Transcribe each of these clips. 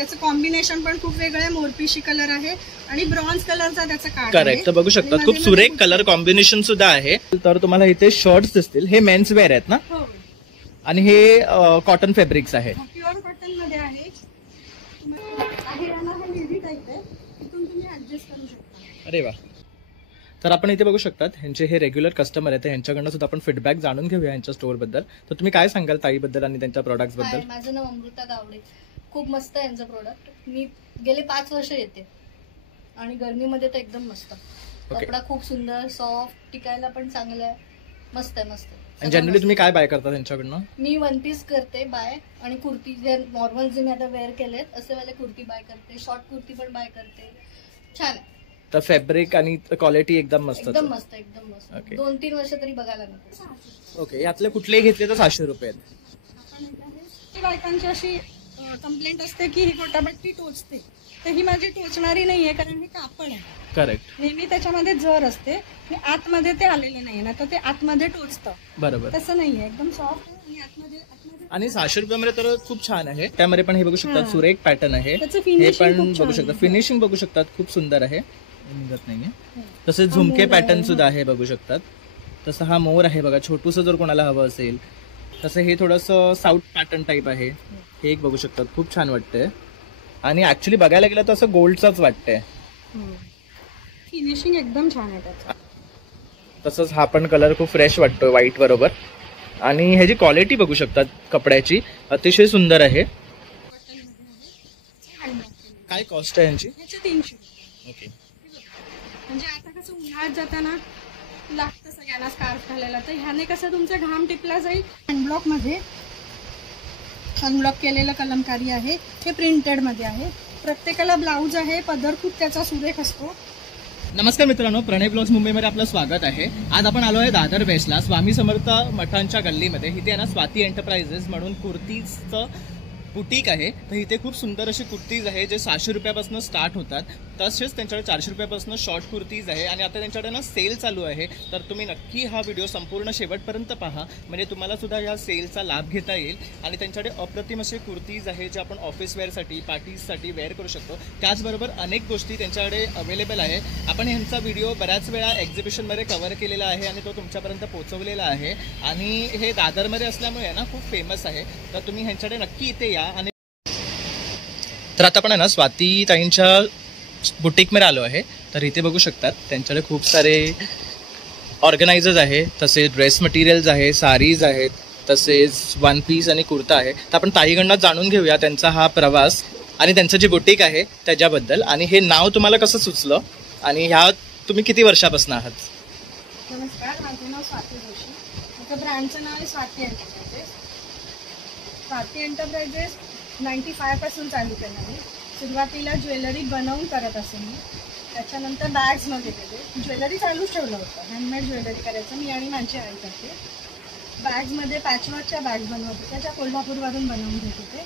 त्याचं कॉम्बिनेशन पण खूप वेगळं आहे. मोरपिशी कलर आहे आणि ब्रॉन्झ कलरचा त्याचा काठ करेक्ट. तर बघू शकता खूप सुरेख कलर कॉम्बिनेशन सुद्धा आहे. तर तुम्हाला इथे शर्ट्स दिसतील, हे मेन्स वेअर आहेत ना? हो. आणि हे कॉटन फॅब्रिक्स आहे. प्युअर कॉटन मध्ये आहे. लेडी टाईप आहे, इथून तुम्ही ऍडजस्ट करू शकता. अरे वा. तर आपण इथे बघू शकतात ह्यांचे हे रेग्युलर कस्टमर आहेत, ह्यांच्याकडनं सुद्धा आपण फीडबॅक जाणून घेऊया यांच्या स्टोअर बद्दल. तर तुम्ही काय सांगाल ताईबद्दल आणि त्यांच्या प्रोडक्ट्स बद्दल? माझं नाव अमृता गावडे. खूप मस्त आहे यांचं प्रोडक्ट. मी गेले 5 वर्ष येते आणि गरमीमध्ये तर एकदम मस्त. कपडा खूप सुंदर, सॉफ्ट, टिकायला पण चांगलं आहे. मस्त आहे, मस्त. आणि जनरली तुम्ही काय बाय करता त्यांच्याकडनं? मी 1 पीस करते बाय आणि कुर्ती जे नॉर्मल जे मी आता वेअर केलेत असे वाले कुर्ती बाय करते. शॉर्ट कुर्ती पण बाय करते. छान आहे. तर फॅब्रिक आणि क्वालिटी एकदम मस्त. एकदम मस्त, एकदम मस्त. 2-3 वर्ष तरी बघायला नको. ओके. यातले कुठलेही घेतले तर 700 रुपये आहेत. बायकांची अशी कंप्लेंट असते की ही गोटापट्टी टोचते, तर ही माझी टोचणारी नाहीये कारण हे कापड आहे. करेक्ट. नेहमी त्याच्यामध्ये जर असते, हे आतमध्ये ते आलेले नाहीये ना, तर ते आतमध्ये टोचतं. बरोबर. तसं नाहीये, एकदम सॉफ्ट आहे आणि आतमध्ये आणि 700 रुपयामध्ये तर खूप छान आहे. त्यामध्ये पण हे बघू शकतात सुरेख पॅटर्न आहे. त्याचं हे finishing पण खूप छान बघू शकता, आहे. फिनिशिंग बघू शकतात, खूप सुंदर आहे. निघत नाहीये. तसेच झुमके पॅटर्न सुद्धा आहे बघू शकतात. तसं हा मोर आहे बघा, छोटूसं जर कोणाला हवं असेल. तसं हे थोडंसं साऊथ पॅटर्न टाईप आहे. हे एक बघू शकतात, खूप छान वाटतंय आणि ऍक्च्युली बघायला गेलं तर असं गोल्डचाच वाटतंय. फिनिशिंग एकदम छान आहे त्याचं. तसंच हा पण कलर खूप फ्रेश वाटतोय व्हाईट बरोबर. आणि ह्याची क्वालिटी बघू शकतात कपड्याची, अतिशय सुंदर आहे. काय कॉस्ट आहे यांची? 300. ओके. म्हणजे आता कसं उन्हाळ्यात जाताना लागतं सगळ्यांना स्कार्फ घालायला, तर ह्याने कसं तुमचा घाम टिपला जाईल. हँडब्लॉक मध्ये अनब्लॉक केलेलं कलमकारी आहे. हे प्रिंटेड मध्ये आहे. प्रत्येकाला ब्लाऊज आहे. पदर खूप त्याचा सुरेख असतो. नमस्कार मित्रांनो, प्रणय ब्लॉग्स मुंबईमध्ये आपलं स्वागत आहे. आज आपण आलो आहे दादर वेस्टला स्वामी समर्थ मठांच्या गल्लीमध्ये. इथे ना स्वाती एंटरप्राइजेस म्हणून कुर्तीजचं बुटीक आहे. तर इथे खूप सुंदर असे कुर्तीज आहे जे 700 रुपयापासून स्टार्ट होतात. तसेच त्यांच्याकडे 400 रुपयापासून शॉर्ट कुर्तीज आहे आणि आता त्यांच्याकडे ना सेल चालू आहे. तर तुम्ही नक्की हा व्हिडिओ संपूर्ण शेवटपर्यंत पहा, म्हणजे तुम्हाला सुद्धा या सेलचा लाभ घेता येईल. आणि त्यांच्याकडे अप्रतिम असे कुर्तीज आहे जे आपण ऑफिस वेअरसाठी, पार्टीजसाठी वेअर करू शकतो. त्याचबरोबर अनेक गोष्टी त्यांच्याकडे अवेलेबल आहे. आपण ह्यांचा व्हिडिओ बऱ्याच वेळा एक्झिबिशनमध्ये कव्हर केलेला आहे आणि तो तुमच्यापर्यंत पोहोचवलेला आहे. आणि हे दादरमध्ये असल्यामुळे ना खूप फेमस आहे. तर तुम्ही ह्यांच्याकडे नक्की इथे या. आणि तर आता आपण आहे ना स्वाती ताईंच्या बुटीकमध्ये आलो आहे. तर इथे बघू शकतात त्यांच्याकडे खूप सारे ऑर्गनायझर्स आहे, तसेच ड्रेस मटेरियल्स आहे, साडीज आहेत, तसेच 1 पीस आणि कुर्ता आहे. तर आपण ताईकडनं जाणून घेऊया त्यांचा हा प्रवास आणि त्यांचं जे बुटीक आहे त्याच्याबद्दल. आणि हे नाव तुम्हाला कसं सुचलं आणि ह्या तुम्ही किती वर्षापासून आहात? नमस्कार, माझं नाव स्वाती जोशी. माझं ब्रँडचं नाव आहे स्वाती एंटरप्राइजेस. स्वाती एंटरप्राइजेस 95 पासून चालू केलं मी. सुरुवातीला ज्वेलरी बनवून करत असे मी. त्याच्यानंतर बॅग्समध्ये गेले. ज्वेलरी चालूच ठेवलं होतं, हँडमेड ज्वेलरी करायचं मी आणि माझी आई करते. बॅग्समध्ये पॅचवर्कच्या बॅग्स बनवत होत्या, त्या कोल्हापूरवरून बनवून घेत होते.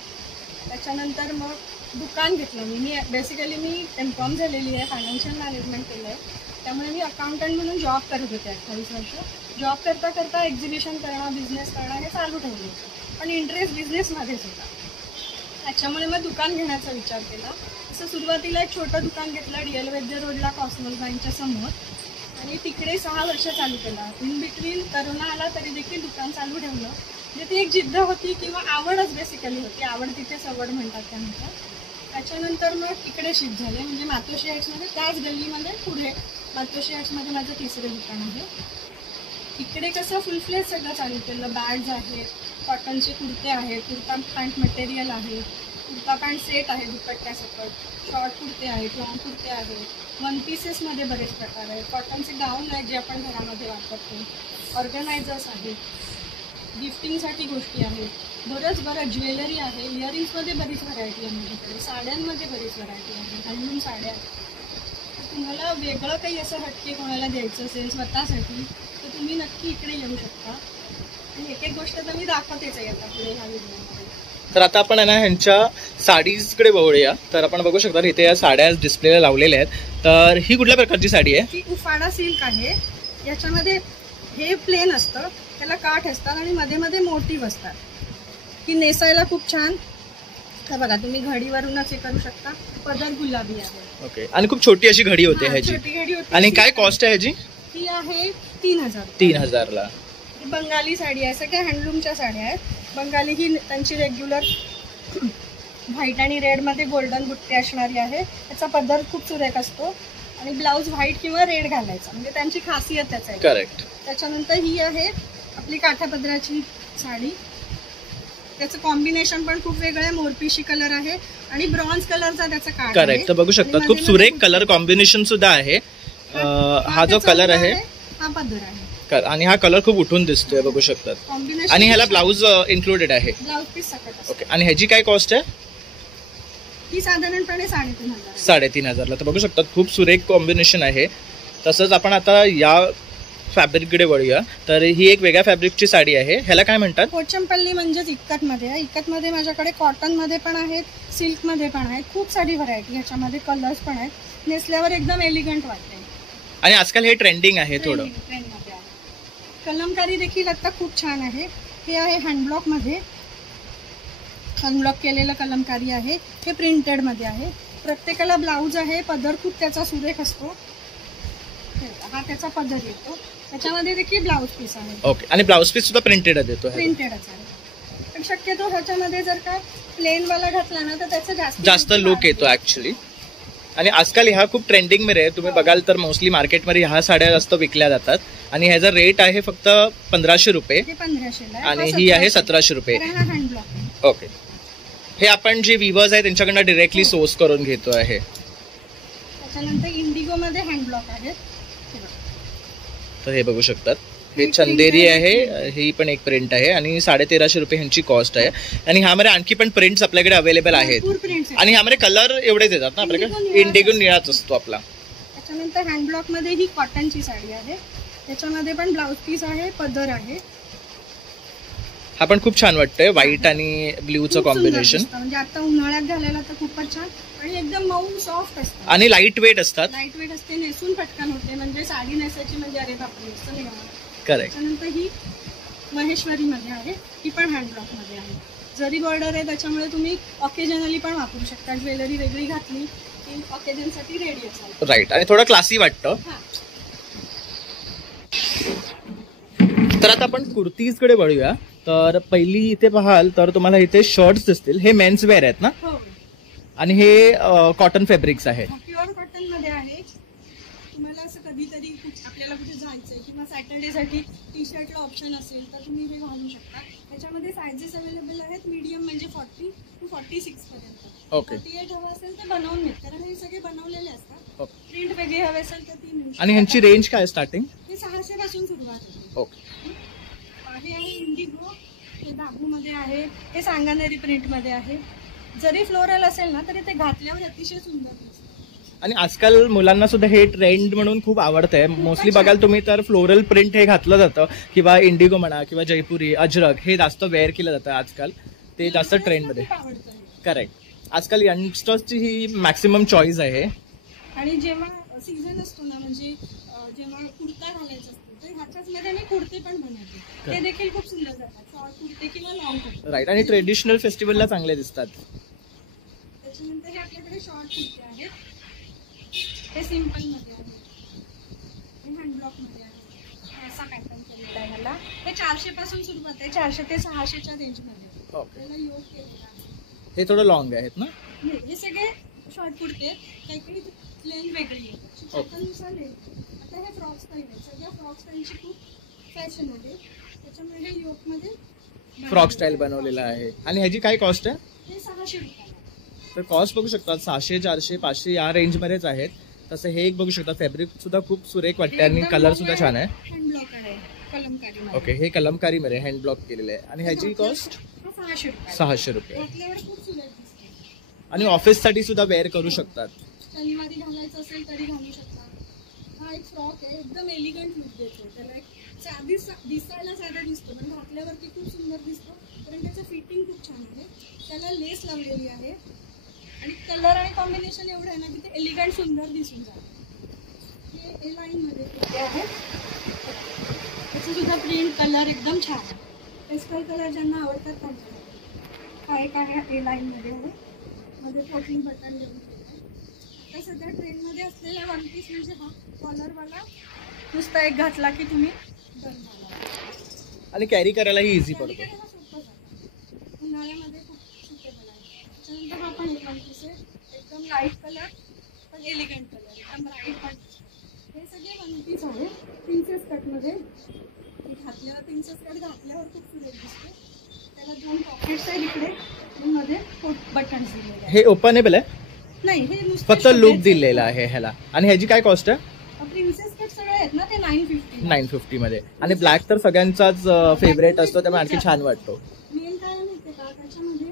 त्याच्यानंतर मग दुकान घेतलं मी बेसिकली मी M.Com झालेली आहे, फायनान्शियल मॅनेजमेंट केलं आहे. त्यामुळे मी अकाउंटंट म्हणून जॉब करत होते 28 वर्ष. जॉब करता करता एक्झिबिशन करणं, बिझनेस करणं हे चालू ठेवलं होतं, पण इंटरेस्ट बिझनेसमध्येच होता. त्याच्यामुळे मग दुकान घेण्याचा विचार केला. असं सुरुवातीला एक छोटं दुकान घेतलं DL वैद्य रोडला कॉस्मोस बँकच्या समोर आणि तिकडे 6 वर्ष चालू केला. इन बिटवीन करोना आला तरी देखील दुकान चालू ठेवलं. म्हणजे ती एक जिद्द होती किंवा आवडच बेसिकली होती. आवड तिथे सवड म्हणतात त्यानंतर. त्याच्यानंतर मग इकडे शिफ्ट झाले, म्हणजे मातोश्री हाईट्समध्ये, त्याच गल्लीमध्ये पुढे मातोश्री हाईट्समध्ये माझं 3रं दुकान आहे. इकडे कसं फुल फ्लेज सगळं चालू केलं. बॅग्स आहेत, कॉटनचे कुर्ते आहेत, कुर्ता पॅन्ट मटेरियल आहे, कुर्ता पॅन्ट सेट आहे दुपट्ट्यासकट, शॉर्ट कुर्ते आहेत, लॉंग कुर्ते आहेत, 1 पीसेसमध्ये बरेच प्रकार आहेत, कॉटनचे गाऊन आहेत जे आपण घरामध्ये वापरतो, ऑर्गनायझर्स आहेत, गिफ्टिंगसाठी गोष्टी आहेत, बरं ज्वेलरी आहे, इयरिंग्समध्ये बरीच व्हरायटी आहे माझ्याकडे, साड्यांमध्ये बरीच व्हरायटी आहे, हँडलूम साड्या. तुम्हाला वेगळं काही असं हटके कोणाला द्यायचं असेल स्वतःसाठी तर तुम्ही नक्की इकडे येऊ शकता. आणि एक गोष्ट तर मी दाखवतेच आहे आता पुढे ह्या व्हिडिओमध्ये. तर आता आपण आहे ना ह्यांच्या साडीजकडे बघूया. तर आपण बघू शकता इथे या साड्या डिस्प्लेला लावलेल्या आहेत. तर ही कुठल्या प्रकारची साडी आहे? ही उफाडा सिल्क आहे. याच्यामध्ये हे प्लेन असतं, त्याला काठ असतात आणि मध्ये मध्ये मोटिव्ह असतात. ही नेसायला खूप छान, तर बघा तुम्ही घडीवरूनच हे करू शकता. पदर गुलाबी आहे. ओके. आणि खूप छोटी अशी घडी होते हा, ह्याची. छोटी घडी होती. आणि काय कॉस्ट आहे ह्याची? ती आहे 3000. 3000 ला. ही बंगाली साडी आहे. सगळ्या हँडलूमच्या साड्या आहेत. बंगाली ही त्यांची रेग्युलर व्हाईट आणि रेड मध्ये गोल्डन बुट्टी असणारी आहे. त्याचा पदर खूप सुरेख असतो आणि ब्लाऊज व्हाईट किंवा रेड घालायचा, म्हणजे त्यांची खासियतच आहे. करेक्ट. त्याच्यानंतर ही आहे आपली काठापदराची साडी. त्याचं कॉम्बिनेशन पण खूप वेगळं आहे. मोरपिशी कलर आहे आणि ब्रॉन्झ कलरचा त्याचा काठ आहे. करेक्ट. तर बघू शकता खूप सुरेख कलर कॉम्बिनेशन सुद्धा आहे. हा जो कलर आहे हा पदर आहे आणि हा कलर खूप उठून दिसतोय बघू शकतात. कॉम्बिनेशन. आणि ह्याला ब्लाऊज इन्क्लुडेड आहे. ब्लाऊज पीस सकट असतो. ओके. आणि ह्याची काय कॉस्ट आहे? ही साधारणपणे 3500. 3500 ला. तर बघू शकतात खूप सुरेख कॉम्बिनेशन आहे. तसंच आपण आता या फॅब्रिककडे वळूया. तर ही एक वेगळ्या फॅब्रिकची साडी आहे. ह्याला काय म्हणतात? पोचमपल्ली म्हणजेच इक्कतमध्ये आहे. इक्कतमध्ये माझ्याकडे कॉटनमध्ये पण आहेत, सिल्कमध्ये पण आहेत. खूप सारी व्हरायटी ह्याच्यामध्ये, कलर्स पण आहेत. नेसल्यावर एकदम एलिगंट वाटते. आणि आजकाल हे ट्रेंडिंग आहे थोडं. ट्रेंडमध्ये आहे. कलमकारी देखील आता खूप छान आहे. हे आहे हँडब्लॉकमध्ये, अनब्लॉक केलेलं कलमकारी आहे. हे प्रिंटेडमध्ये आहे. प्रत्येकाला ब्लाऊज आहे. पदर खूप त्याचा सुरेख असतो. हा त्याचा पदर येतो. त्याच्यामध्ये देखील ब्लाऊज पीस आहे. ओके. आणि ब्लाऊज पीस सुद्धा प्रिंटेडच येतो. प्रिंटेडच आहे. पण शक्यतो ह्याच्यामध्ये जर का प्लेन वाला घातला ना तर त्याचा जास्त लुक येतो ऍक्च्युली. आणि आजकाल ह्या खूप ट्रेंडिंग मध्ये तुम्ही बघाल तर मोस्टली मार्केटमध्ये ह्या साड्या जास्त विकल्या जातात. आणि ह्याचा रेट आहे फक्त 1500 रुपये 1500 आणि ही आहे 1700 रुपये. हँडब्लॉक. ओके. हे आपण जे विवर्स आहे त्यांच्याकडनं डिरेक्टली सोर्स करून घेतो आहे. त्याच्यानंतर इंडिगो मध्ये हँडब्लॉक आहेत. तर हे बघू शकतात. हे चंदेरी आहे. ही पण एक प्रिंट आहे आणि 1350 रुपये ह्यांची कॉस्ट आहे. आणि ह्यामध्ये आणखी पण प्रिंट्स आपल्याकडे अवेलेबल आहेत. आणि ह्यामध्ये कलर एवढेच येतात ना आपल्याकडे. इंडिगो निळाच असतो आपला. त्याच्यानंतर हँडब्लॉक मध्ये ही कॉटनची साडी आहे. त्याच्यामध्ये पण ब्लाऊज पीस आहे, पदर आहे. हा पण खूप छान वाटतंय. व्हाईट आणि ब्ल्यूचं कॉम्बिनेशन. म्हणजे आता उन्हाळ्यात घालायला तर खूपच छान आणि एकदम मऊ सॉफ्ट असतं आणि लाईट वेट असतात. लाईट वेट असते. नेसून पटकन होते. म्हणजे साडी नेसायची म्हणजे अरे बापरे असं नाही. करेक्ट. त्याच्यानंतर ही महेश्वरी मध्ये आहे. ही पण हँडब्लॉक मध्ये आहे. जरी बॉर्डर आहे त्याच्यामुळे तुम्ही ऑकेजनली पण वापरू शकता. ज्वेलरी वेगळी घातली की ऑकेजन साठी रेडी असाल. राईट. आणि थोडं क्लासी वाटतं. तर आता आपण कुर्तीजकडे वळूया. तर पहिली इथे पाहाल तर तुम्हाला इथे शर्ट्स दिसतील. हे मेन्स वेअर आहेत ना? हो. आणि हे कॉटन फॅब्रिक्स आहे. प्युअर कॉटन मध्ये आहे. तुम्हाला असं कधीतरी आपल्याला कुठे जायचंय किंवा सॅटर्डे साठी टी शर्टला ऑप्शन असेल तर तुम्ही हे घालू शकता. त्याच्यामध्ये सायझेस अवेलेबल आहेत. मीडियम म्हणजे 40 to 46 पर्यंत. ओके. 48 हवं असेल तर बनवून मिळेल, कारण हे सगळे बनवलेले असतात. प्रिंट वेगळी हवे असेल तर ती मिळू शकते. आणि ह्यांची रेंज काय स्टार्टिंग? हे 600 पासून सुरुवात होते. ओके. हे आहे इंडिगो. हे दाबू मध्ये आहे. हे सांगानेरी प्रिंट मध्ये आहे. जरी फ्लोरल असेल ना तरी ते घातल्यावर अतिशय सुंदर दिसतं. आणि आजकाल मुलांना सुद्धा हे ट्रेंड म्हणून खूप आवडतंय. मोस्टली बघाल तुम्ही तर फ्लोरल प्रिंट हे घातलं जातं किंवा इंडिगो म्हणा किंवा जयपुरी, अजरक हे जास्त वेअर केलं जातं आजकाल. ते जास्त ट्रेंड मध्ये. करेक्ट. आजकाल यंगस्टर्सची ही मॅक्सिमम चॉईस आहे. आणि जेव्हा सीझन असतो ना, म्हणजे जेव्हा कुर्ता घालायचा असतो तर ह्याच्याच मध्ये मी कुर्ते पण बनवते. ते देखील खूप सुंदर जातात. शॉर्ट कुर्ते किंवा लॉंग कुर्ते. राईट. आणि ट्रेडिशनल फेस्टिवलला चांगले दिसतात. त्याच्यानंतर हे आपल्याकडे शॉर्ट कुर्ते आहेत. हे सिंपल मध्ये आहे. हे हँडब्लॉक मध्ये आहे. असा पॅटर्न केलेला आहे ह्याला. हे 400 पासून सुरुवात आहे. 400 ते 600च्या रेंज मध्ये. त्याला योग केलेला आहे. हे थोडं लॉंग आहेत ना? हे सगळे शॉर्ट कुर्ते आहेत. काही लेंथ वेगळी आहे. पॅटर्ननुसार लेंथ. आता हे फ्रॉक स्टाईल आहे. सगळ्या फ्रॉक स्टाईलची खूप फॅशन आहे. त्याच्यामुळे हे योग मध्ये फ्रॉक स्टाईल बनवलेला आहे. आणि ह्याची काय कॉस्ट आहे? हे 600 रुपये. तर कॉस्ट बघू शकतात 600, 400, 500 या रेंज मध्येच आहेत. तसं हे एक बघू शकता. फॅब्रिक सुद्धा खूप सुरेख वाटते आणि कलर सुद्धा छान आहे. हँडब्लॉक आहे कलमकारी मध्ये. ओके. हे कलमकारी मध्ये हँड ब्लॉक केलेले आहे. आणि ह्याची कॉस्ट 600 रुपये. 600 रुपये. घातल्यावर खूप सुंदर दिसते. आणि ऑफिस साठी सुद्धा वेअर करू शकतात. शनिवारी घालायचं असेल तरी घालू शकता. हा एक फ्रॉक आहे. एकदम एलिगंट लुक देतो. त्याला एक दिसायला साधा दिसतो पण घातल्यावरती खूप सुंदर दिसतो. कारण त्याचं फिटिंग खूप छान आहे. त्याला लेस लावलेली आहे आणि कलर आणि कॉम्बिनेशन एवढं आहे ना की ते एलिगंट सुंदर दिसून जातं. हे ए लाईन मध्ये कुर्ते आहेत. त्याचं सुद्धा प्रिंट कलर एकदम छान आहे. पेस्टल कलर ज्यांना आवडतात त्यांच्यासाठी. हा एक आहे ए लाईन मध्ये मध्ये फोल्डिंग बटन देऊन केलंय. आता सध्या ट्रेंडमध्ये असलेला वन पीस म्हणजे हा कॉलरवाला नुसता एक घातला की तुम्ही डन झाला आणि कॅरी करायलाही इझी कॅरी पडतो. करायला सोपं जातं. उन्हाळ्यामध्ये खूप सुटेबल आहे. त्याच्यानंतर हा पण एक वन पीस आहे, एकदम लाईट कलर पण एलिगंट कलर, एकदम ब्राईट पण. हे सगळे वन पीस आहे प्रिन्सेस कटमध्ये. घातल्यावर प्रिन्सेस कट घातल्यावर खूप सुरेख दिसते. त्याला 2 पॉकेट्स आहेत इकडे आणि मध्ये बटन्स दिलेले आहेत. हे ओपनेबल आहे, नाही हे नुसतं फक्त लूक दिलेला आहे ह्याला. आणि ह्याची काय कॉस्ट आहे? प्रिन्सेस कट सगळे आहेत ना ते 950. 950 मध्ये. आणि ब्लॅक तर सगळ्यांचाच फेवरेट असतो, त्यामुळे आणखी छान वाटतो. मेन काय माहितीये का, त्याच्यामध्ये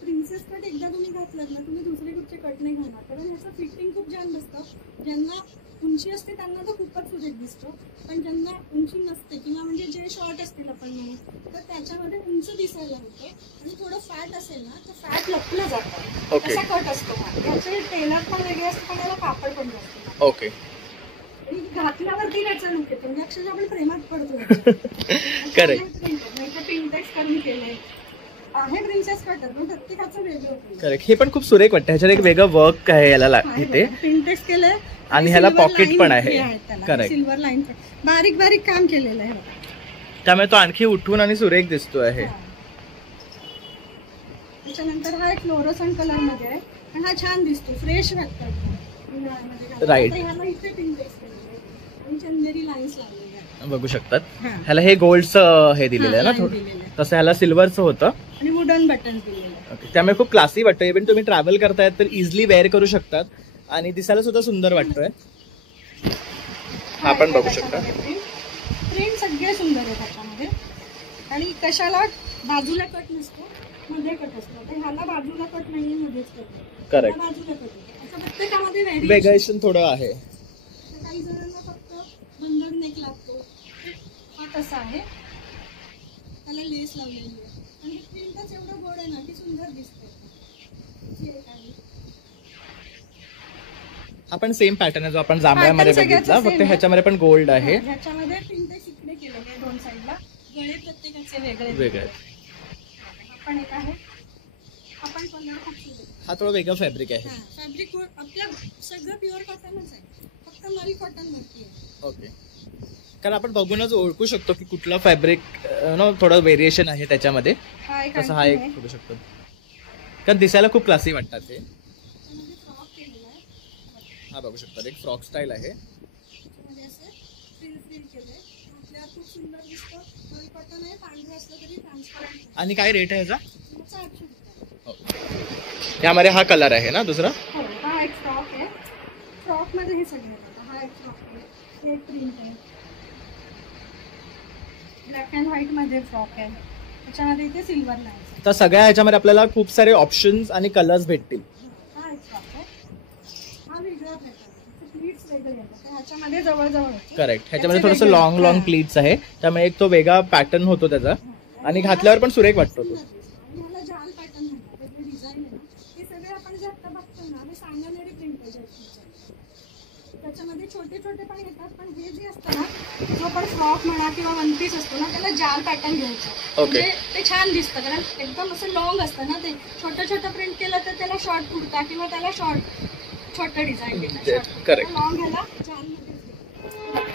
प्रिन्सेस कट एकदा तुम्ही घातलात ना तुम्ही दुसरे कुठचे कट नाही घालणार, कारण ह्याचं फिटिंग खूप छान बसतं. ज्यांना उंची असते त्यांना तर खूपच सुरेख दिसतो, पण ज्यांना उंची नसते किंवा म्हणजे जे शॉर्ट असतील आपण म्हणून तर त्याच्यामध्ये उंच दिसायला होतं. आणि थोडं फॅट असेल ना तर फॅट लपलं जातं. ओके. असा कट असतो. याचे टेलर पण वेगळे असते पण त्याला कापड पण जास्त. ओके. आणि घातल्यावरती त्याचा लुक येतो, म्हणजे अक्षरशः आपण प्रेमात पडतो. करेक्ट. प्रिंटेक्स करून केलंय आहे प्रिन्सेस कटर, पण प्रत्येकाचं वेगळं होतं. करेक्ट. हे पण खूप सुरेख वाटतं. ह्याच्यात एक वेगळं वर्क आहे याला इथे, प्रिंटेक्स केलंय आणि ह्याला पॉकेट पण आहे. करेक्ट. सिल्वर लाईन बारीक बारीक काम केलेलं आहे. त्यामुळे तो आणखी उठून आणि सुरेख दिसतो आहे. त्याच्यानंतर हा एक फ्लोरोसंट कलर मध्ये आहे आणि हा छान दिसतो, फ्रेश वाटतं. Right. ह्याला इथे प्रिंटेक्स केलेलं आहे आणि चंदेरी लाईन्स लावलेल्या आहेत. बघू शकतात. हा. ह्याला हे गोल्डचं हे दिलेलं आहे ना line थोडं, दिलेलं आहे. तसं ह्याला सिल्वरचं होतं. आणि वुडन बटन दिलेलं आहे. ओके. त्यामुळे खूप क्लासी वाटतं. इव्हन तुम्ही ट्रॅव्हल करतायत तर इझिली वेअर करू शकतात आणि दिसायला सुद्धा सुंदर वाटतोय. हा पण बघू शकता. प्रिंट सगळे सुंदर आहे त्याच्यामध्ये. आणि कशाला बाजूला कट नसतो, मध्ये कट असतो. तर ह्याला बाजूला कट नाही, मध्येच कट आहे. करेक्ट. बाजूला कट आहे. असं प्रत्येकामध्ये variation. वेगळेशन थोडं आहे. तर काही जणांना फक्त बंदर नेक लागतो, हा कसा आहे, त्याला लेस लावलेली आहे. आणि प्रिंटच एवढं गोड आहे ना की सुंदर दिसते. ही एक आहे. हा पण सेम पॅटर्न आहे जो आपण जांभळ्यामध्ये Pattern बघितला, सगळ्याचं फक्त same आहे. ह्याच्यामध्ये पण गोल्ड आहे. ह्याच्यामध्ये प्रिंटेक्स इकडे केलेले आहे 2 साईडला. गळे प्रत्येकाचे वेगळे वेगळे आहेत. हा पण एक आहे. हा पण कलर खूप सुंदर. हा थोडं वेगळं फॅब्रिक आहे. फॅब्रिक आपल्या सगळं प्युअर कॉटनच आहे, फक्त मरी कॉटन वरती आहे. ओके. कारण आपण बघूनच ओळखू शकतो की कुठलं फॅब्रिक थोडं व्हेरिएशन आहे त्याच्यामध्ये. हा एक तसं हा आणखी एक आहे. बघू शकतो. कारण दिसायला खूप क्लासी वाटतात ते. त्याच्यामध्ये फ्रॉक केलेला आहे. हा बघू शकता, एक फ्रॉक स्टाईल आहे. त्याच्यामध्ये असे फ्रिल केलंय. आपल्याला खूप सुंदर दिसतं. मरी कॉटन आहे, पांढरं असलं तरी ट्रान्सपरंट आहे. आणि काय रेट आहे ह्याचा? याचा 800 रुपये. हो. त्यामध्ये हा कलर आहे ना दुसरा? हो, हा एक फ्रॉक आहे. फ्रॉक मध्ये हे सगळे येतात. हा एक फ्रॉक आहे, हे एक प्रिंट आहे. ब्लॅक अँड व्हाईट मध्ये फ्रॉक आहे. त्याच्यामध्ये इथे सिल्वर लाईन. तर सगळ्या ह्याच्यामध्ये आपल्याला खूप सारे ऑप्शन्स आणि कलर्स भेटतील. हा एक फ्रॉक आहे. हा वेगळा पॅटर्न, प्लीट्स वेगळे येतात. ह्याच्यामध्ये जवळजवळ होते. करेक्ट. ह्याच्यामध्ये थोडंसं लॉंग प्लीट्स आहे, त्यामुळे एक तो वेगळा पॅटर्न होतो त्याचा, आणि घातल्यावर पण सुरेख वाटतो तो. आणि ह्याला जाल पॅटर्न म्हणतात. वेगळी डिझाईन आहे ना, हे सगळे आपण जे आता बघतो ना, हे सांगणारे प्रिंट आहे. त्याच्यामध्ये छोटे छोटे पण येतात, पण हे जे असतं ना, जो पण फ्रॉक म्हणा किंवा वन पीस असतो ना, त्याला जाल पॅटर्न घ्यायचं. ओके. म्हणजे ते छान दिसतं, कारण एकदम असं लॉंग असतं ना ते. छोटं छोटं प्रिंट केलं तर त्याला शॉर्ट कुर्ता किंवा त्याला छोटं डिझाईन Correct. लॉंग ह्याला जाल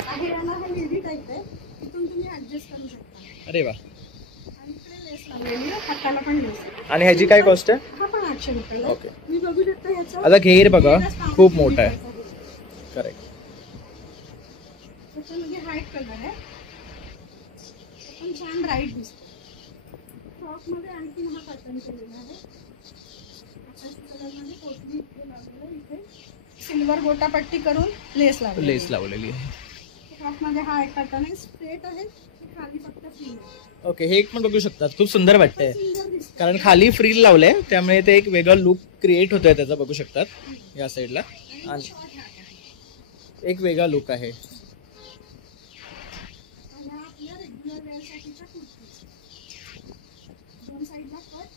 आहे. याला हा लेडी टाईप आहे, तिथून तुम्ही ऍडजस्ट करू शकता. अरे वा. आणि इकडे लेस लावलेली आहे, हाताला पण लेस आहे. आणि ह्याची काय कॉस्ट आहे? हा पण 800 रुपये. ओके. मी बघू शकता ह्याचा आता घेर बघा, खूप मोठा आहे. करेक्ट. त्याच्यामध्ये व्हाईट कलर आहे, पण छान ब्राईट दिसतो. फ्रॉक मध्ये आणखी हा पॅटर्न केलेला आहे. आकाशी कलर मध्ये पोटली इथे लावलेलं आहे. इथे सिल्वर गोटापट्टी करून लेस लावली. लेस लावलेली आहे. फ्रॉक मध्ये हा एक पॅटर्न आहे, स्ट्रेट आहे, खाली फक्त फ्री. ओके. हे एक पण बघू शकतात, खूप सुंदर वाटतंय, सुंदर दिसतं. कारण खाली फ्रील लावलंय त्यामुळे ते एक वेगळं लुक क्रिएट होतोय त्याचा. बघू शकतात या साईडला, आणि शॉर्ट हॅट आहे. एक वेगळा लुक आहे. आणि हा आपल्या रेग्युलर वेअर साठीच्या कुर्तीज. 2 साईडला कट.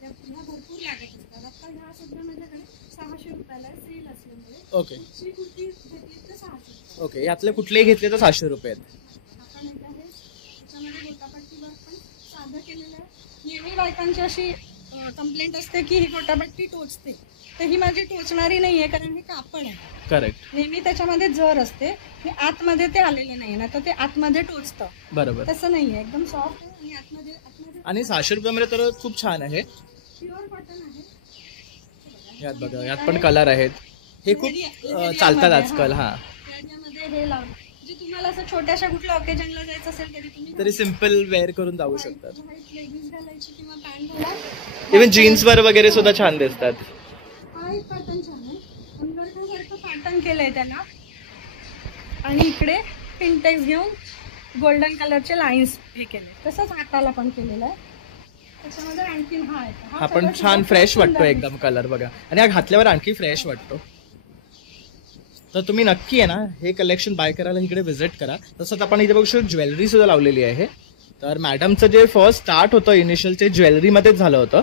त्या पुन्हा भरपूर लागत असतात. आता ह्या सध्या माझ्याकडे 600 रुपयाला सेल असल्यामुळे. ओके. ही कुर्ती घेतली तर 600 रुपये. ओके. यातले कुठलेही घेतले तर 700 रुपये आहेत. आपण एक आहे, त्याच्यामध्ये गोटापट्टीवर पण साधं केलेलं आहे. नेहमी बायकांची अशी कंप्लेंट असते की ही गोटापट्टी टोचते, तर ही माझी टोचणारी नाहीये कारण हे कापड आहे. करेक्ट. नेहमी त्याच्यामध्ये जर असते, हे आतमध्ये ते आलेलं नाही ना, तर ते आतमध्ये टोचतं. बरोबर. तसं नाहीये, एकदम सॉफ्ट आहे आणि आतमध्ये आणि 600 रुपयामध्ये तर खूप छान आहे. प्युअर कॉटन आहे. यात बघा, यात पण कलर आहेत. हे खूप चालतात आजकाल. हा, त्याच्यामध्ये हे लावून जे तुम्हाला असं छोट्याशा कुठल्या ऑकेजनला जायचं असेल तरी सिम्पल वेअर करून जाऊ शकतात. लेगिन्स घालायची किंवा पॅन्ट घाला. इव्हन जीन्स वर वगैरे सुद्धा छान दिसतात. हा एक पॅटर्न छान आहे, सारखं पॅटर्न केलंय त्याला आणि इकडे पिंटेक्स घेऊन गोल्डन कलरचे लाईन्स हे केले. तसंच हाताला पण केलेलं आहे. त्याच्यामध्ये आणखी हा पण छान फ्रेश वाटतो एकदम कलर बघा, आणि हा घातल्यावर आणखी फ्रेश वाटतो. तर तुम्ही नक्की आहे ना हे कलेक्शन बाय करायला इकडे व्हिजिट करा. तसंच आपण इथे बघू शकतो ज्वेलरी सुद्धा लावलेली आहे. तर मॅडमचं जे फर्स्ट स्टार्ट होतं इनिशियल ते ज्वेलरीमध्येच झालं होतं.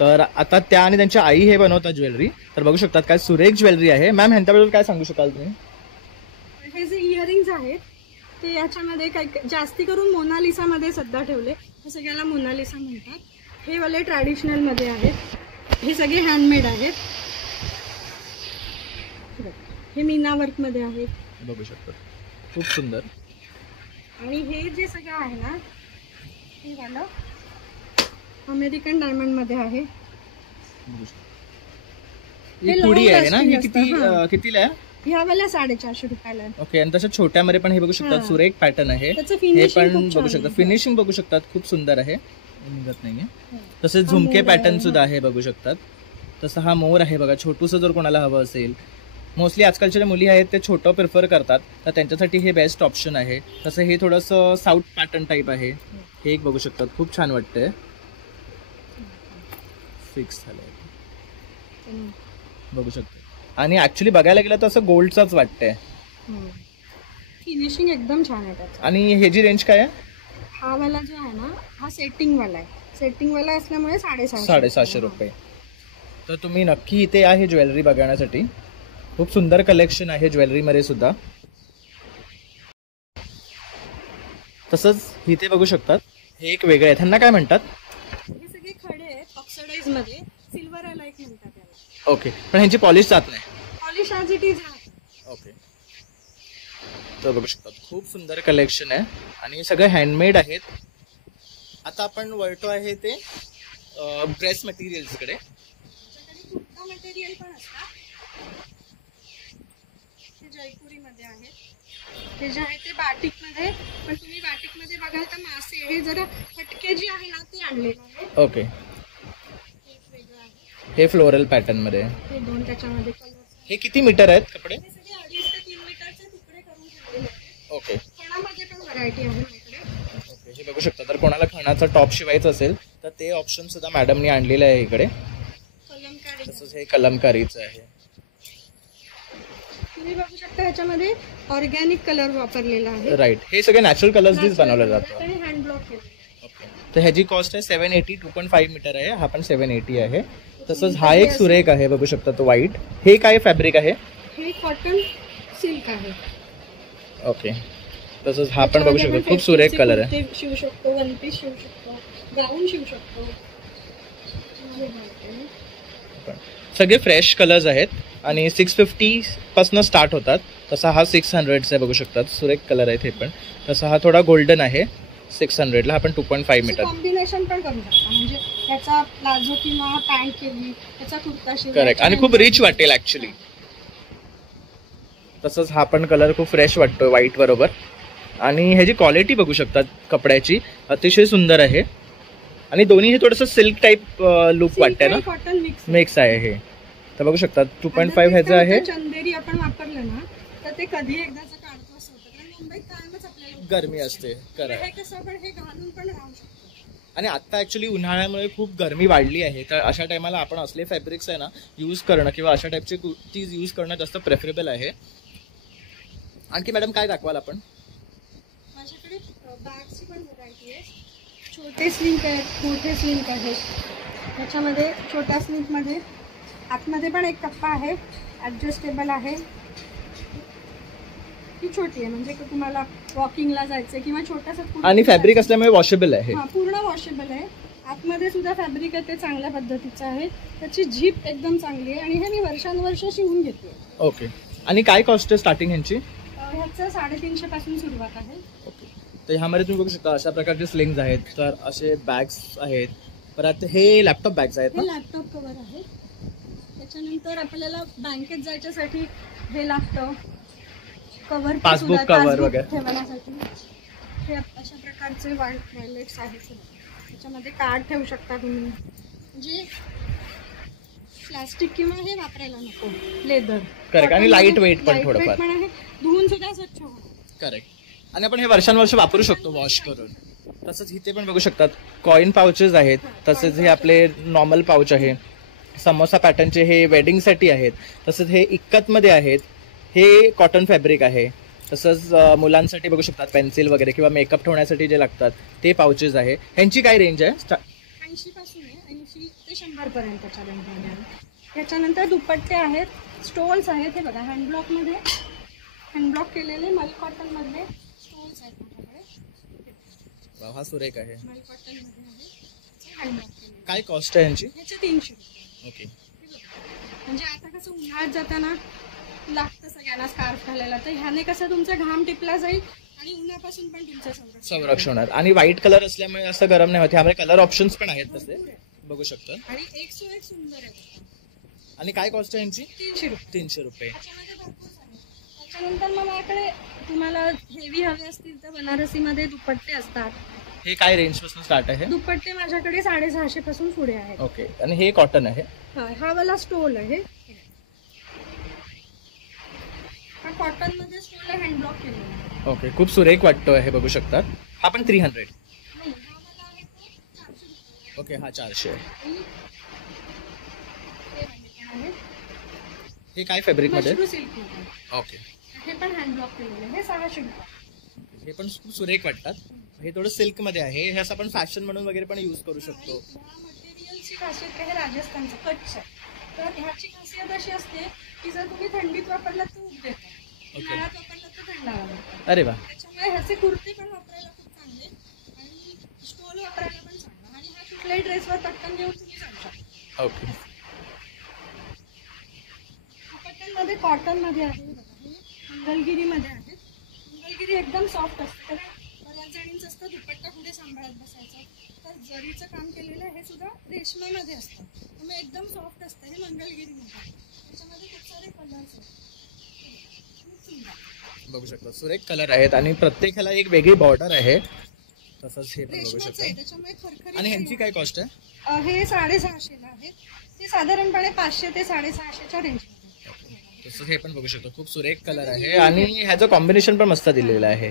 तर आता त्या आणि त्यांच्या आई हे बनवतात ज्वेलरी. तर बघू शकतात काय सुरेख ज्वेलरी आहे. मॅम ह्यांच्याबद्दल काय सांगू शकाल तुम्ही? हे जे इयरिंग्स आहेत ते याच्यामध्ये काही जास्ती करून मोनालिसा मध्ये सध्या ठेवले. हे सगळ्याला मोनालिसा म्हणतात. हे वाले ट्रॅडिशनल मध्ये आहेत. हे सगळे हँडमेड आहेत. हे मीना वर्क मध्ये आहेत. बघू शकतो खूप सुंदर. आणि हे जे सगळं आहे ना हे वाला अमेरिकन डायमंड मध्ये आहे. ही पुडी आहे ना, ही कितीला आहे? ह्या वाला 450 रुपयाला आहे. ओके. आणि तसं छोट्यामध्ये पण हे बघू शकतात सुरेख पॅटर्न आहे. हे पण बघू शकतात, फिनिशिंग बघू शकतात खूप सुंदर आहे. निघत नाहीये. तसेच झुमके पॅटर्न सुद्धा आहे बघू शकतात. तसं हा मोर आहे बघा, छोटूसं जर कोणाला हवं असेल. मोस्टली आजकालच्या ज्या मुली आहेत ते छोटं प्रिफर करतात, तर त्यांच्यासाठी हे बेस्ट ऑप्शन आहे. तसं हे थोडंसं साऊथ पॅटर्न टाईप आहे. हे एक बघू शकतात खूप छान वाटतंय. फिक्स झालंय बघू शकतो. आणि ऍक्च्युली बघायला गेलं तर असं गोल्डचाच वाटतंय. फिनिशिंग एकदम छान आहे त्याचं. आणि हे जी रेंज काय आहे? हा वाला जो आहे ना हा सेटिंग वाला आहे. सेटिंग वाला असल्यामुळे 750 रुपये. तर तुम्ही नक्की इथे आहे ज्वेलरी बघण्यासाठी. खूप सुंदर कलेक्शन आहे ज्वेलरीमध्ये सुद्धा. तसंच इथे बघू शकतात हे एक वेगळे आहे. त्यांना काय म्हणतात? हे सगळे खडे आहेत ऑक्सिडाइज मध्ये, सिल्वर अलाइट म्हणतात त्याला. ओके. पण ह्यांची पॉलिश जात नाही? पॉलिश ॲज इट इज आहे. ओके. तर बघू शकतात खूप सुंदर कलेक्शन आहे आणि हे सगळे हँडमेड आहेत. आता आपण वळतो आहे ते ड्रेस मटेरियल्सकडे. कुर्ता मटेरियल पण असतात. हे जयपुरी मध्ये आहे. हे जे आहे ते बाटिक मध्ये, पण तुम्ही बाटिक मध्ये बघाल तर मासे हे जरा हटके जी आहे ना ती आणलेलं आहे. ओके. हे फ्लोरल पॅटर्न मध्ये. हे दोन त्याच्यामध्ये कलर. हे किती मीटर आहेत कपडे? हे सगळे 2.5 ते 3 मीटरचे तुकडे करून ठेवलेले आहेत. ओके. खणामध्ये पण व्हरायटी आहे माझ्याकडे. ओके. हे बघू शकता. तर कोणाला खणाचा टॉप शिवायचं असेल तर ते ऑप्शन सुद्धा मॅडमनी आणलेलं आहे इकडे. कलमकारी. तसंच हे कलमकारीचं आहे. तुम्ही बघू शकता ह्याच्यामध्ये ऑर्गॅनिक कलर वापरलेला आहे. राईट. हे सगळे नॅचरल कलर्स दिस बनवले जातात. आणि हँड ब्लॉक केलेलं. ओके. तर ह्याची कॉस्ट आहे 780. 2.5 मीटर आहे. हा पण 780 आहे. तसंच हा एक सुरेख आहे बघू शकता तो व्हाईट. हे काय फॅब्रिक आहे? हे कॉटन सिल्क आहे. ओके. तसंच हा पण बघू शकतो खूप सुरेख कलर आहे. शिवू शकतो, वन पीस शिवू शकतो, गाऊन शिवू शकतो. सगळे फ्रेश कलर्स आहेत आणि 650 पासून स्टार्ट होतात. तसा हा 600 आहे बघू शकतात. सुरेख कलर आहेत हे पण. तसा हा थोडा गोल्डन आहे 600 ला. हा पण 2.5 मीटर. कॉम्बिनेशन पण करू शकता, म्हणजे त्याचा प्लाझो किंवा पॅन्ट केली, त्याचा कुर्ता शिवला. करेक्ट. आणि खूप रिच वाटेल ऍक्च्युली. तसंच हा पण कलर खूप फ्रेश वाटतोय व्हाईट बरोबर. आणि ह्याची क्वालिटी बघू शकतात कपड्याची, अतिशय सुंदर आहे. आणि दोन्ही हे थोडंसं सिल्क टाईप लुक वाटतंय ना, कॉटन मिक्स आहे हे. तर बघू शकतात 2.5 ह्याचं आहे. चंदेरी आपण वापरलं ना तर ते कधी एकदाच काढतो असं होतं, कारण मुंबईत कायमच आपल्याला गरमी असते. करेक्ट. हे कसं आपण हे घालून पण राहू शकतो. आणि आता ऍक्च्युली उन्हाळ्यामुळे खूप गरमी वाढली आहे, तर अशा टायमाला आपण असले फॅब्रिक्स आहे ना यूज करणं किंवा अशा टाईपचे कुर्तीज यूज करणं जास्त प्रेफरेबल आहे. आणखी मॅडम काय दाखवाल आपण? माझ्याकडे बॅगची पण व्हरायटी आहे. छोटे स्लिंक आहेत, मोठे स्लिंक आहेत. त्याच्यामध्ये छोट्या स्लिंकमध्ये आतमध्ये पण एक कप्पा आहे, ॲडजस्टेबल आहे. ही छोटी आहे, म्हणजे तुम्हाला वॉकिंगला जायचं किंवा छोटासा. आणि फॅब्रिक असल्यामुळे वॉशेबल आहे. पूर्ण वॉशेबल आहे. आतमध्ये सुद्धा फॅब्रिक आहे ते चांगल्या पद्धतीचं आहे. त्याची झीप एकदम चांगली आहे आणि हे मी वर्षानुवर्ष शिवून घेते. ओके. आणि काय कॉस्ट आहे स्टार्टिंग ह्यांची? ह्याचं 350 पासून सुरुवात आहे. ओके. तर ह्यामध्ये तुम्ही बघू शकता अशा प्रकारचे स्लिंग्स आहेत, तर असे बॅग्स आहेत, परत हे लॅपटॉप बॅग्स आहेत ना? हे लॅपटॉप कव्हर आहे. त्याच्यानंतर आपल्याला बँकेत जायच्यासाठी हे लागतं कव्हर, पासबुक कव्हर वगैरे ठेवण्यासाठी. हे अशा प्रकारचे वॉलेट्स आहेत. त्याच्यामध्ये कार्ड ठेवू शकता तुम्ही. म्हणजे प्लास्टिक किंवा हे वापरायला नको, लेदर. करेक्ट. आणि लाईट वेट पण थोडंफार आहे, धुवून सुद्धा स्वच्छ होणार. करेक्ट. आणि आपण हे वर्षानुवर्ष वापरू शकतो वॉश करून. तसंच इथे पण बघू शकतात कॉइन पाउचेस आहेत, तसेच हे आपले नॉर्मल पाउच आहे, समोसा पॅटर्नचे हे वेडिंगसाठी आहेत, तसंच हे इक्कतमध्ये आहेत, हे कॉटन फॅब्रिक आहे. तसंच मुलांसाठी बघू शकतात पेन्सिल वगैरे किंवा मेकअप ठेवण्यासाठी जे लागतात ते पाउचेस आहे. ह्यांची काय रेंज आहे? 80 पासून आहे, 80 ते 100 पर्यंतच्या रेंजमध्ये आहे. त्याच्यानंतर दुपट्टे आहेत, स्टोल्स आहेत. हे बघा हँडब्लॉकमध्ये, हँडब्लॉक केलेले मल कॉटन मधले स्टोल्स आहेत माझ्याकडे. हा सुरेख आहे, मल कॉटन मध्ये आहे, हँडब्लॉक केलेले. काय कॉस्ट आहे यांची? ह्याचे 300 रुपये. ओके. म्हणजे आता कसं उन्हाळ्यात जाताना लागतं सगळ्यांना स्कार्फ घालायला, तर ह्याने कसं तुमचा घाम टिपला जाईल आणि उन्हापासून पण तुमचं संरक्षण होणार. आणि व्हाईट कलर असल्यामुळे असं गरम नाही होत. ह्यामध्ये कलर ऑप्शन्स पण आहेत तसे बघू शकता. आणि एक सुंदर आहे. आणि काय कॉस्ट आहे यांची? 300 रुपये. 300 रुपये. त्याच्यामध्ये भरपूर सारे. त्याच्यानंतर मग माझ्याकडे तुम्हाला हेवी हवे असतील तर बनारसीमध्ये दुपट्टे असतात. हे काय रेंज पासून स्टार्ट आहे? दुपट्टे माझ्याकडे 650 पासून पुढे आहेत. ओके. आणि हे कॉटन आहे? हा वाला स्टोल आहे. हा कॉटन मध्ये स्टोल आहे, हँडब्लॉक केलेला आहे. ओके. खूप सुरेख वाटतो आहे, बघू शकतात. हा पण 300. नाही, हा वाला आहे तो 400 रुपये. ओके. हा 400 आहे. हे काय फॅब्रिक मध्ये? मशरू सिल्क मध्ये. ओके. हे पण हँडब्लॉक केलेले आहे, हे 600 रुपये. हे पण खूप सुरेख वाटतात. हे थोडं सिल्क मध्ये आहे. हे असं आपण फॅशन म्हणून वगैरे पण यूज करू शकतो. या मटेरियलची खासियत काय, हे राजस्थानचं कच्छ आहे. तर ह्याची खासियत अशी असते की जर तुम्ही थंडीत वापरलात तर ऊब देतो, उन्हाळ्यात वापरलात तर थंडावा लागतो. अरे वा. त्याच्यामुळे ह्याचे कुर्ते पण वापरायला खूप चांगले आणि स्टोल वापरायला पण चांगला. आणि हा कुठल्याही ड्रेसवर पटकन घेऊन तुम्ही जाऊ शकता. ओके. दुपट्ट्यांमध्ये कॉटन मध्ये आहे, मंगलगिरी मध्ये आहे. मंगलगिरी एकदम सॉफ्ट असते, कारण बऱ्याच जणींचं असतं दुपट्टा पुढे सांभाळत बसायचं, तर जरीचं काम केलेलं हे सुद्धा रेशमामध्ये असतं, त्यामुळे एकदम सॉफ्ट असतं. हे मंगलगिरीमध्ये. त्याच्यामध्ये खूप सारे कलर्स आहेत, खूप सुंदर बघू शकता सुरेख कलर आहेत आणि प्रत्येकाला एक वेगळी बॉर्डर आहे. तसंच हे पण बघू रेशमाचं आहे, शकता. त्याच्यामुळे खरखरीत आणि ह्यांची काय कॉस्ट आहे? हे 650 ला आहेत. ते साधारणपणे 500 ते 650च्या रेंजमध्ये. तसंच हे पण बघू शकतो. खूप सुरेख कलर आहे आणि ह्याचं कॉम्बिनेशन पण मस्त दिलेलं आहे.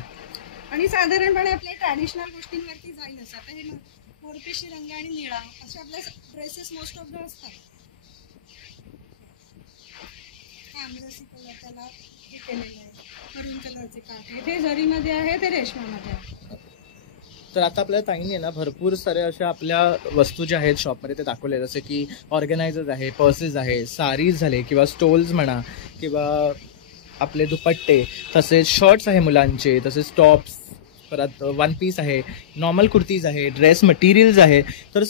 आणि साधारणपणे आपल्या ट्रॅडिशनल गोष्टींवरती जाईल असं. आता हे मोरपिशी रंग आणि निळा असे आपल्या ड्रेसेस मोस्ट ऑफ द असतात. आंबरसी कलर त्याला हे केलेलं आहे, मरून कलरचे काठ. हे जरीमध्ये आहे, ते रेशमामध्ये आहे. तर आता आपल्या ताईंनी ना भरपूर सारे अशा आपल्या वस्तू ज्या आहेत शॉपमध्ये ते दाखवले, जसे की ऑर्गनायझर्स आहे, पर्सेस आहे, सारीज झाले किंवा स्टोल्स म्हणा किंवा आपले दुपट्टे, तसेच शर्ट्स आहे मुलांचे, तसेच टॉप्स, परत वन पीस आहे, नॉर्मल कुर्तीज आहे, ड्रेस मटेरियल्स आहे, तर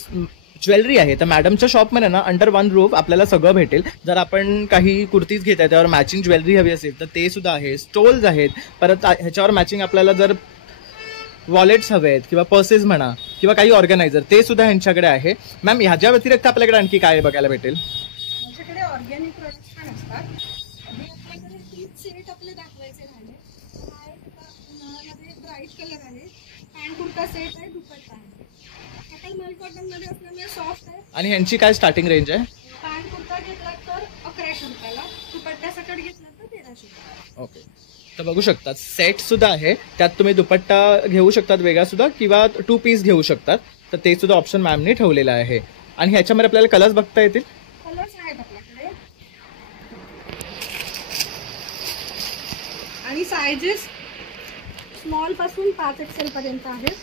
ज्वेलरी आहे. तर मॅडमच्या शॉपमध्ये ना अंडर वन रूफ आपल्याला सगळं भेटेल. जर आपण काही कुर्तीज घेत आहे त्यावर मॅचिंग ज्वेलरी हवी असेल तर ते सुद्धा आहे, स्टोल्स आहेत, परत ह्याच्यावर मॅचिंग आपल्याला जर वॉलेट्स हवे आहेत किंवा पर्सेस म्हणा किंवा काही ऑर्गनायझर ते सुद्धा ह्यांच्याकडे आहे. मॅम ह्याच्या व्यतिरिक्त आपल्याकडे आणखी काय बघायला भेटेल? माझ्याकडे ऑर्गॅनिक प्रोडक्ट्स पण असतात. हे आपल्याकडे 3 सेट आपले दाखवायचे राहिले. हा एक उन्हाळ्यामध्ये ब्राईट कलर आहे, पॅन्ट कुर्ता सेट आहे, दुपट्टा आहे. आपण मल कॉटन मध्ये असल्यामुळे सॉफ्ट आहे. आणि ह्यांची काय स्टार्टिंग रेंज आहे? पॅन्ट कुर्ता घेतला तर 1100 रुपयाला, दुपट्टा सकट घेतला तर 1300 रुपयाला. ओके. तर बघू शकतात सेट सुद्धा आहे, त्यात तुम्ही दुपट्टा घेऊ शकतात वेगळा सुद्धा किंवा 2 पीस घेऊ शकतात. तर ते सुद्धा ऑप्शन मॅमने ठेवलेलं आहे. आणि ह्याच्यामध्ये आपल्याला कलर्स बघता येतील. कलर्स आहेत आपल्याकडे आणि सायझेस स्मॉल पासून 5 XL पर्यंत आहेत.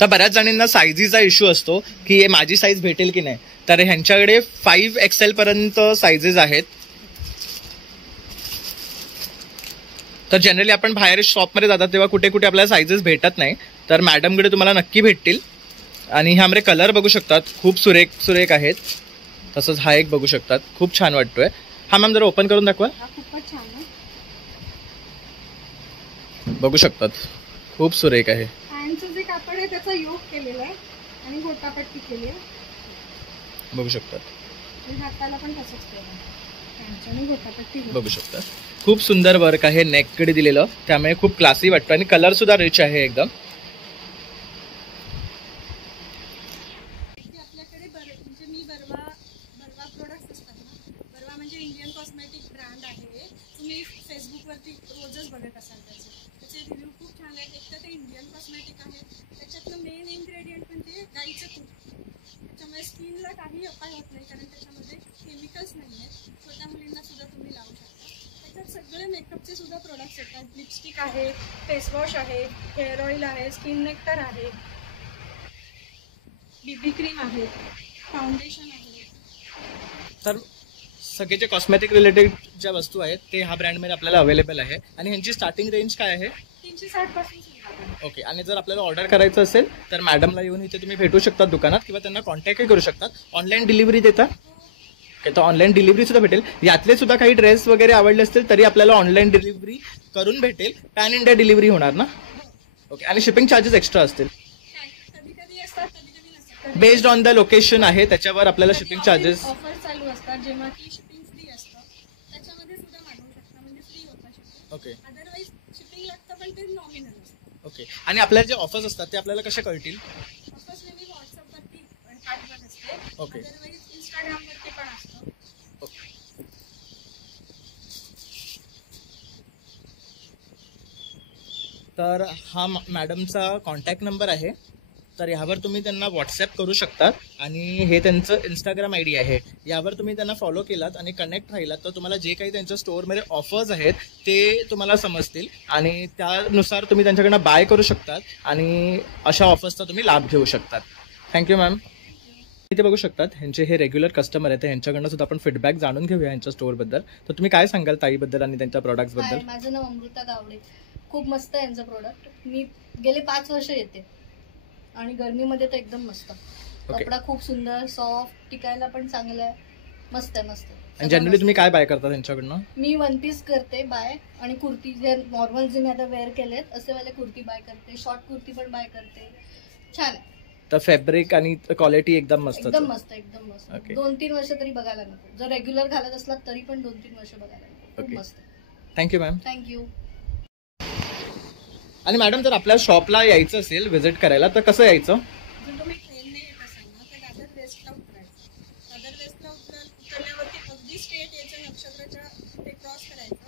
तर बऱ्याच जणांना सायझीचा इश्यू असतो की माझी साईज भेटेल की नाही, तर ह्यांच्याकडे 5 XL पर्यंत सायझेस आहेत. तर जनरली आपण बाहेर शॉपमध्ये जातात तेव्हा कुठे कुठे आपल्याला साईजेस भेटत नाही, तर मॅडमकडे तुम्हाला नक्की भेटतील. आणि ह्यामध्ये कलर बघू शकतात, खूप सुरेख आहेत. तसंच हा एक बघू शकतात, खूप छान वाटतोय हा. मॅम जरा ओपन करून दाखवा. खूपच छान आहे. बघू शकतात, खूप सुरेख आहे. पॅन्टचं जे कापड आहे त्याचा योग केलेला आहे आणि गोटापट्टी केली आहे. बघू शकतात, हाताला पण तसंच केलं, पॅन्टचं आणि गोटापट्टी. बघू शकतात, खूप सुंदर वर्क आहे नेककडे दिलेलं, त्यामुळे खूप क्लासी वाटतं. आणि कलर सुद्धा रिच आहे एकदम. आपल्याकडे म्हणजे मी बर्वा प्रोडक्ट्स असतात ना. बर्वा म्हणजे इंडियन कॉस्मेटिक ब्रँड आहे. तुम्ही फेसबुकवरती रोजच बघत असाल त्याचे रिव्ह्यू खूप छान आहेत. एक तर ते इंडियन कॉस्मेटिक आहे, त्याच्यातलं मेन इन्ग्रेडियंट म्हणजे गाईचं तूप. त्याच्यामुळे स्किनला काही अपाय होत नाही, कारण त्याच्यामध्ये केमिकल्स नाही आहेत. छोट्या मुलींना सुद्धा तुम्ही लावू शकता. त्याच्यात सगळे मेकअपचे सुद्धा प्रोडक्ट्स येतात. लिपस्टिक आहे, फेसवॉश आहे, हेअर ऑइल आहे, स्किन नेक्टर आहे, बीबी क्रीम आहे, फाउंडेशन आहे. तर सगळे जे कॉस्मेटिक रिलेटेड ज्या वस्तू आहेत ते ह्या ब्रँडमध्ये आपल्याला अवेलेबल आहे. आणि ह्यांची स्टार्टिंग रेंज काय आहे? 360 पासून सुरुवात आहे. ओके. आणि जर आपल्याला ऑर्डर करायचं असेल तर मॅडमला येऊन इथे तुम्ही भेटू शकता दुकानात, किंवा त्यांना कॉन्टॅक्टही करू शकतात. ऑनलाईन डिलिव्हरी देतात? ओके, तर ऑनलाईन डिलिव्हरी सुद्धा भेटेल. यातले सुद्धा काही ड्रेस वगैरे आवडले असतील तरी आपल्याला ऑनलाईन डिलिव्हरी करून भेटेल. पॅन इंडिया डिलिव्हरी होणार ना? ओके. आणि शिपिंग चार्जेस एक्स्ट्रा असतील? कधी असतात, कधी नसतात. बेस्ड ऑन द लोकेशन आहे त्याच्यावर आपल्याला शिपिंग चार्जेस. ऑफर चालू असतात जेव्हा की शिपिंग फ्री असतं, त्याच्यामध्ये सुद्धा मागवू शकता, म्हणजे फ्री होतं शिपिंग. ओके. अदरवाईज शिपिंग लागतं, पण ते नॉमिनल असतं. ओके. आणि आपल्याला जे ऑफर्स असतात ते आपल्याला कसे कळतील? ऑफर्स मी व्हॉट्सअपवरती पाठवत असते. ओके. अदरवाईज इंस्टाग्रामवरती पण असतं. ओके. तर हा मॅडमचा कॉन्टॅक्ट नंबर आहे, तर यावर तुम्ही त्यांना व्हॉट्सॲप करू शकतात. आणि हे त्यांचं इंस्टाग्राम ID आहे, यावर तुम्ही त्यांना फॉलो केलात आणि कनेक्ट राहिलात तर तुम्हाला जे काही त्यांच्या स्टोअरमध्ये ऑफर्स आहेत ते तुम्हाला समजतील आणि त्यानुसार तुम्ही त्यांच्याकडनं बाय करू शकतात आणि अशा ऑफर्सचा तुम्ही लाभ घेऊ शकतात. Thank you ma'am. इथे बघू शकतात ह्यांचे हे रेग्युलर कस्टमर आहेत, ह्यांच्याकडनं सुद्धा आपण फीडबॅक जाणून घेऊया यांच्या स्टोअरबद्दल. तर तुम्ही काय सांगाल ताईबद्दल आणि त्यांच्या प्रोडक्ट्सबद्दल? माझं नाव अमृता गावडे. खूप मस्त आहे यांचं प्रोडक्ट. मी गेले 5 वर्ष येते आणि गरमीमध्ये तर एकदम मस्त. कपडा खूप सुंदर, सॉफ्ट, टिकायला पण चांगला आहे. मस्त आहे, मस्त. आणि जनरली तुम्ही काय बाय करता त्यांच्याकडनं? मी 1 पीस करते बाय, आणि कुर्ती जे नॉर्मल जे मी आता वेअर केलेत असे वाले कुर्ती बाय करते, शॉर्ट कुर्ती पण बाय करते. छान आहे. तर फॅब्रिक आणि क्वालिटी एकदम मस्त. एकदम मस्त, एकदम मस्त. Okay. 2-3 वर्ष तरी बघायला नको. जर रेग्युलर घालत असलात तरी पण 2-3 वर्ष बघायला नको. खूप Okay. मस्त. Thank you ma'am. थँक्यू. आणि मॅडम जर आपल्या शॉपला यायचं असेल व्हिजिट करायला तर कसं यायचं? जर तुम्ही ट्रेनने येत असाल ना तर दादर वेस्टला उतरायचं. दादर वेस्टला उतरल्यावरती अगदी स्ट्रेट यायचं, नक्षत्राच्या ते क्रॉस करायचं.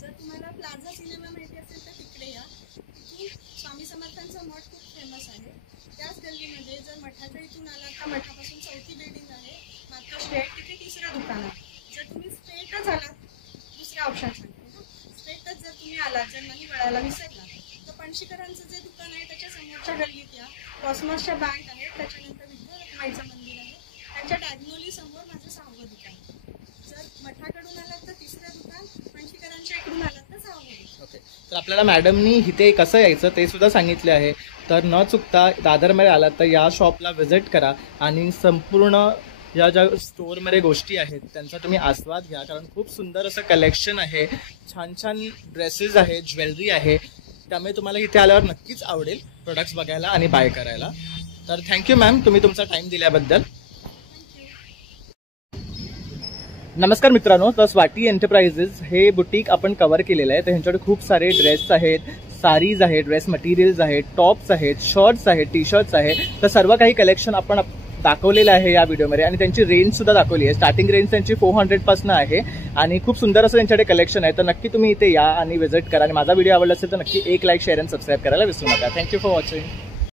जर तुम्हाला प्लाझा सिनेमा माहिती असेल तर तिकडे या. तिथून स्वामी समर्थांचा मठ खूप फेमस आहे. त्याच गल्लीमध्ये जर मठाच्या इथून आलात तर मठापासून 4थी बिल्डिंग आहे, मात्र स्ट्रेट तिथे 3रं दुकान आहे. जर तुम्ही स्ट्रेटच आलात, दुसरा ऑप्शन सांगते ना, स्ट्रेटच जर तुम्ही आलात, जर नाही वळायला विसरला तर पणशीकरांचं जे दुकान आहे त्याच्या समोरच्या गल्लीत या. कॉस्मॉसच्या बँक आहे, त्याच्यानंतर विठ्ठल रखुमाईचं मंदिर आहे, त्याच्या डायगोनली समोर माझं 6वं दुकान. जर मठाकडून आलात तर 3रं दुकान, पणशीकरांच्या इकडून आलात तर 6वं दुकान. ओके. तर आपल्याला मॅडमनी इथे कसं यायचं ते सुद्धा सांगितले आहे. तर न चुकता दादरमध्ये आलात तर या शॉपला व्हिजिट करा आणि संपूर्ण या ज्या स्टोअरमध्ये गोष्टी आहेत त्यांचा तुम्ही आस्वाद घ्या, कारण खूप सुंदर असं कलेक्शन आहे, छान छान ड्रेसेस आहे, ज्वेलरी आहे. त्यामुळे तुम्हाला इथे आल्यावर नक्कीच आवडेल प्रोडक्ट्स बघायला आणि बाय करायला. तर थँक्यू मॅम, तुम्ही तुमचा टाइम दिल्याबद्दल. नमस्कार मित्रांनो, तर स्वाती एंटरप्राइजेस हे बुटीक आपण कव्हर केलेलं आहे. तर ह्यांच्याकडे खूप सारे ड्रेस आहेत, साडीज आहेत, ड्रेस मटेरियल्स आहेत, टॉप्स आहेत, शर्ट्स आहेत, टी शर्ट्स आहेत. तर सर्व काही कलेक्शन आपण दाखवलेलं आहे या व्हिडिओमध्ये आणि त्यांची रेंज सुद्धा दाखवली आहे. स्टार्टिंग रेंज त्यांची 400 पासून आहे आणि खूप सुंदर असं त्यांच्याकडे कलेक्शन आहे. तर नक्की तुम्ही इथे या आणि व्हिजिट करा. आणि माझा व्हिडिओ आवडला असेल तर नक्की एक लाईक, शेअर आणि सबस्क्राईब करायला विसरू नका. Thank you for watching.